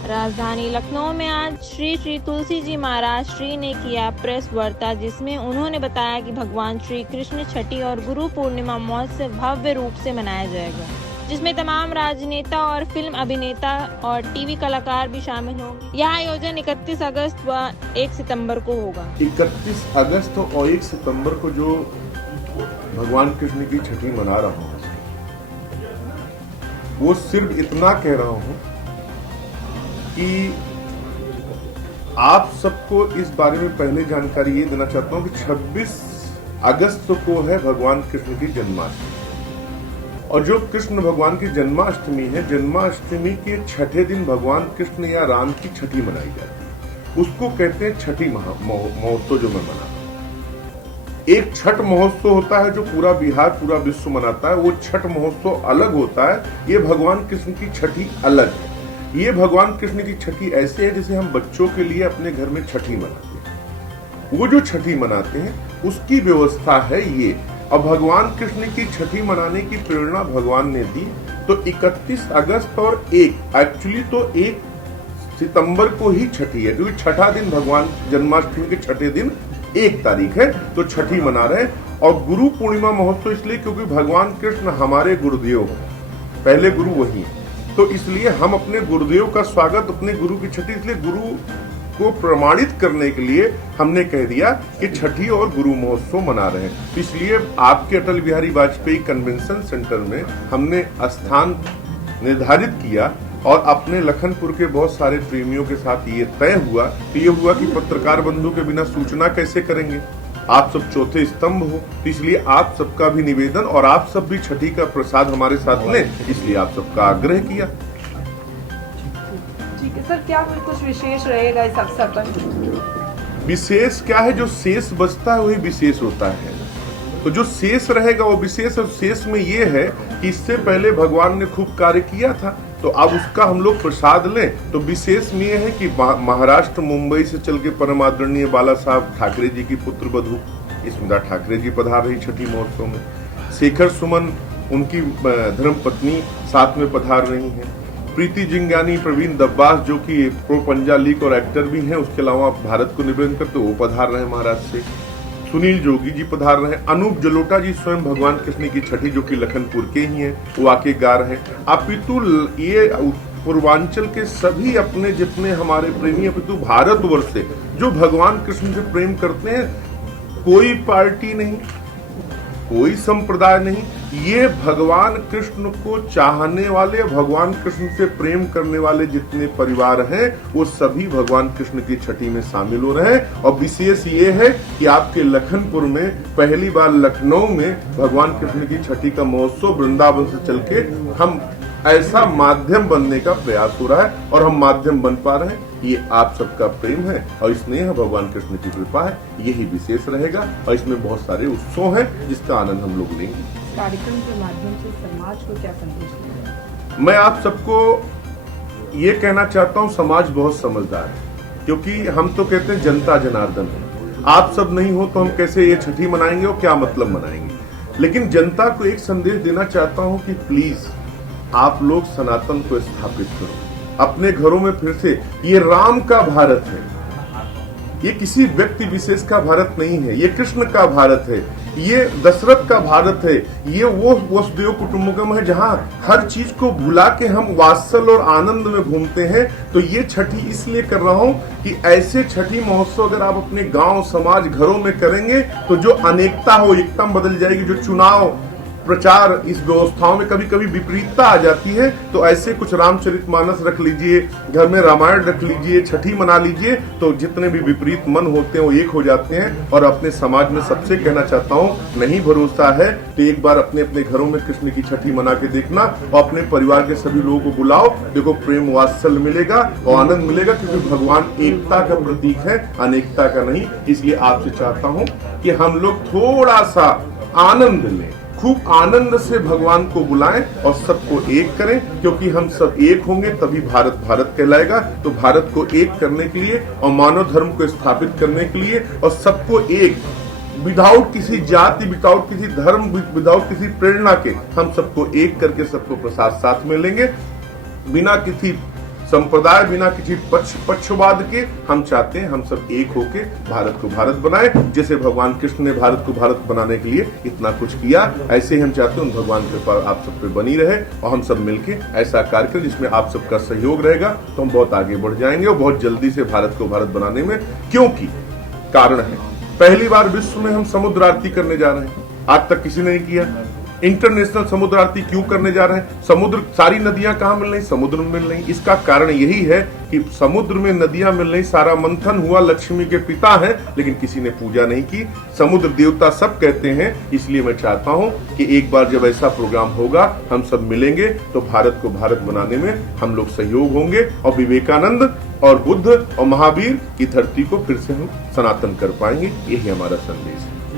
राजधानी लखनऊ में आज श्री श्री तुलसी जी महाराज श्री ने किया प्रेस वार्ता, जिसमें उन्होंने बताया कि भगवान श्री कृष्ण छठी और गुरु पूर्णिमा महोत्सव भव्य रूप से मनाया जाएगा, जिसमें तमाम राजनेता और फिल्म अभिनेता और टीवी कलाकार भी शामिल होंगे। यह आयोजन 31 अगस्त व 1 सितंबर को होगा। 31 अगस्त और 1 सितंबर को जो भगवान कृष्ण की छठी मना रहा हूँ, वो सिर्फ इतना कह रहा हूँ कि आप सबको इस बारे में पहले जानकारी ये देना चाहता हूँ कि 26 अगस्त को है भगवान कृष्ण की जन्माष्टमी, और जो कृष्ण भगवान की जन्माष्टमी है, जन्माष्टमी के छठे दिन भगवान कृष्ण या राम की छठी मनाई जाती है। उसको कहते हैं छठी महोत्सव जो मैं मना रहा हूं। एक छठ महोत्सव होता है जो पूरा बिहार पूरा विश्व मनाता है, वो छठ महोत्सव अलग होता है। ये भगवान कृष्ण की छठी अलग है। ये भगवान कृष्ण की छठी ऐसे है जैसे हम बच्चों के लिए अपने घर में छठी मनाते हैं। वो जो छठी मनाते हैं उसकी व्यवस्था है ये। अब भगवान कृष्ण की छठी मनाने की प्रेरणा भगवान ने दी, तो 31 अगस्त और 1 एक्चुअली तो 1 सितंबर को ही छठी है, क्योंकि छठा दिन भगवान जन्माष्टमी के छठे दिन 1 तारीख है, तो छठी मना रहे हैं। और गुरु पूर्णिमा महोत्सव इसलिए क्योंकि भगवान कृष्ण हमारे गुरुदेव हैं, पहले गुरु वही है, तो इसलिए हम अपने गुरुदेव का स्वागत, अपने गुरु की छठी, इसलिए गुरु को प्रमाणित करने के लिए हमने कह दिया कि छठी और गुरु महोत्सव मना रहे हैं। इसलिए आपके अटल बिहारी वाजपेयी कन्वेंशन सेंटर में हमने स्थान निर्धारित किया, और अपने लखनपुर के बहुत सारे प्रेमियों के साथ ये तय हुआ कि पत्रकार बंधु के बिना सूचना कैसे करेंगे, आप सब चौथे स्तंभ हो, तो इसलिए आप सबका भी निवेदन, और आप सब भी छठी का प्रसाद हमारे साथ लें, इसलिए आप सबका आग्रह किया। ठीक है सर, क्या कोई कुछ विशेष रहेगा इस अवसर पर? विशेष क्या है, जो शेष बचता है वही विशेष होता है। तो जो शेष रहेगा वो विशेष, और शेष में ये है कि इससे पहले भगवान ने खूब कार्य किया था, तो अब उसका हम लोग प्रसाद लें। तो विशेष में यह है कि महाराष्ट्र मुंबई से चल के परम आदरणीय बाला साहब ठाकरे जी की पुत्र वधू स्मिता ठाकरे जी पधार रही छठी महोत्सव में। शेखर सुमन उनकी धर्म पत्नी साथ में पधार रही हैं। प्रीति जिंगानी, प्रवीण दब्बास जो कि प्रो पंजा लीग और एक्टर भी हैं, उसके अलावा भारत को निवेदन करते वो पधार रहे हैं महाराष्ट्र से। सुनील जोगी जी पधार रहे हैं। अनूप जलोटा जी स्वयं भगवान कृष्ण की छठी जो कि लखनपुर के ही हैं, वो आके गा रहे हैं। अपितु ये पूर्वांचल के सभी अपने जितने हमारे प्रेमी, अपितु भारतवर्ष से जो भगवान कृष्ण से प्रेम करते हैं, कोई पार्टी नहीं, कोई संप्रदाय नहीं, ये भगवान कृष्ण को चाहने वाले, भगवान कृष्ण से प्रेम करने वाले जितने परिवार हैं, वो सभी भगवान कृष्ण की छठी में शामिल हो रहे हैं। और विशेष ये है कि आपके लखनपुर में पहली बार लखनऊ में भगवान कृष्ण की छठी का महोत्सव वृंदावन से चल के हम ऐसा माध्यम बनने का प्रयास हो रहा है, और हम माध्यम बन पा रहे हैं। ये आप सबका प्रेम है और स्नेह भगवान कृष्ण की कृपा है, यही विशेष रहेगा। और इसमें बहुत सारे उत्सव हैं जिसका आनंद हम लोग लेंगे। कार्यक्रम के माध्यम से समाज को क्या संदेश देंगे? मैं आप सबको ये कहना चाहता हूँ, समाज बहुत समझदार है, क्योंकि हम तो कहते हैं जनता जनार्दन है। आप सब नहीं हो तो हम कैसे ये छठी मनाएंगे और क्या मतलब मनाएंगे। लेकिन जनता को एक संदेश देना चाहता हूँ कि प्लीज आप लोग सनातन को स्थापित करो अपने घरों में फिर से। ये राम का भारत है, ये किसी व्यक्ति विशेष का भारत नहीं है, ये कृष्ण का भारत है, ये दशरथ का भारत है, ये वो वसुदेव कुटुंबकम है जहां हर चीज को भुला के हम वात्सल और आनंद में घूमते हैं। तो ये छठी इसलिए कर रहा हूं कि ऐसे छठी महोत्सव अगर आप अपने गांव समाज घरों में करेंगे तो जो अनेकता हो एकता बदल जाएगी। जो चुनाव प्रचार इस व्यवस्थाओं में कभी कभी विपरीतता आ जाती है, तो ऐसे कुछ रामचरितमानस रख लीजिए, घर में रामायण रख लीजिए, छठी मना लीजिए, तो जितने भी विपरीत मन होते हैं वो एक हो जाते हैं। और अपने समाज में सबसे कहना चाहता हूँ, नहीं भरोसा है तो एक बार अपने अपने घरों में कृष्ण की छठी मना के देखना, और अपने परिवार के सभी लोगों को बुलाओ। देखो प्रेम वात्सल्य मिलेगा और आनंद मिलेगा, क्योंकि भगवान एकता का प्रतीक है, अनेकता का नहीं। इसलिए आपसे चाहता हूँ कि हम लोग थोड़ा सा आनंद लें, खूब आनंद से भगवान को बुलाएं और सबको एक करें, क्योंकि हम सब एक होंगे तभी भारत भारत कहलाएगा। तो भारत को एक करने के लिए और मानव धर्म को स्थापित करने के लिए और सबको एक, विदाउट किसी जाति, विदाउट किसी धर्म, विदाउट किसी प्रेरणा के, हम सबको एक करके सबको प्रसाद साथ में लेंगे, बिना किसी संप्रदाय बिना किसी पक्षवाद के हम चाहते हैं हम सब एक होके भारत को भारत बनाए। जैसे भगवान कृष्ण ने भारत को भारत बनाने के लिए इतना कुछ किया, ऐसे ही हम चाहते हैं उन भगवान की कृपा आप सब पे बनी रहे और हम सब मिलके ऐसा कार्य करें जिसमें आप सबका सहयोग रहेगा तो हम बहुत आगे बढ़ जाएंगे और बहुत जल्दी से भारत को भारत बनाने में। क्योंकि कारण है, पहली बार विश्व में हम समुद्र आरती करने जा रहे हैं, आज तक किसी ने नहीं किया। इंटरनेशनल समुद्र आरती क्यों करने जा रहे हैं? समुद्र, सारी नदियां कहां मिल रही? समुद्र में मिल रही। इसका कारण यही है कि समुद्र में नदियां मिल रही, सारा मंथन हुआ, लक्ष्मी के पिता हैं, लेकिन किसी ने पूजा नहीं की। समुद्र देवता सब कहते हैं, इसलिए मैं चाहता हूं कि एक बार जब ऐसा प्रोग्राम होगा हम सब मिलेंगे तो भारत को भारत बनाने में हम लोग सहयोग होंगे और विवेकानंद और बुद्ध और महावीर की धरती को फिर से हम सनातन कर पाएंगे। यही हमारा संदेश है।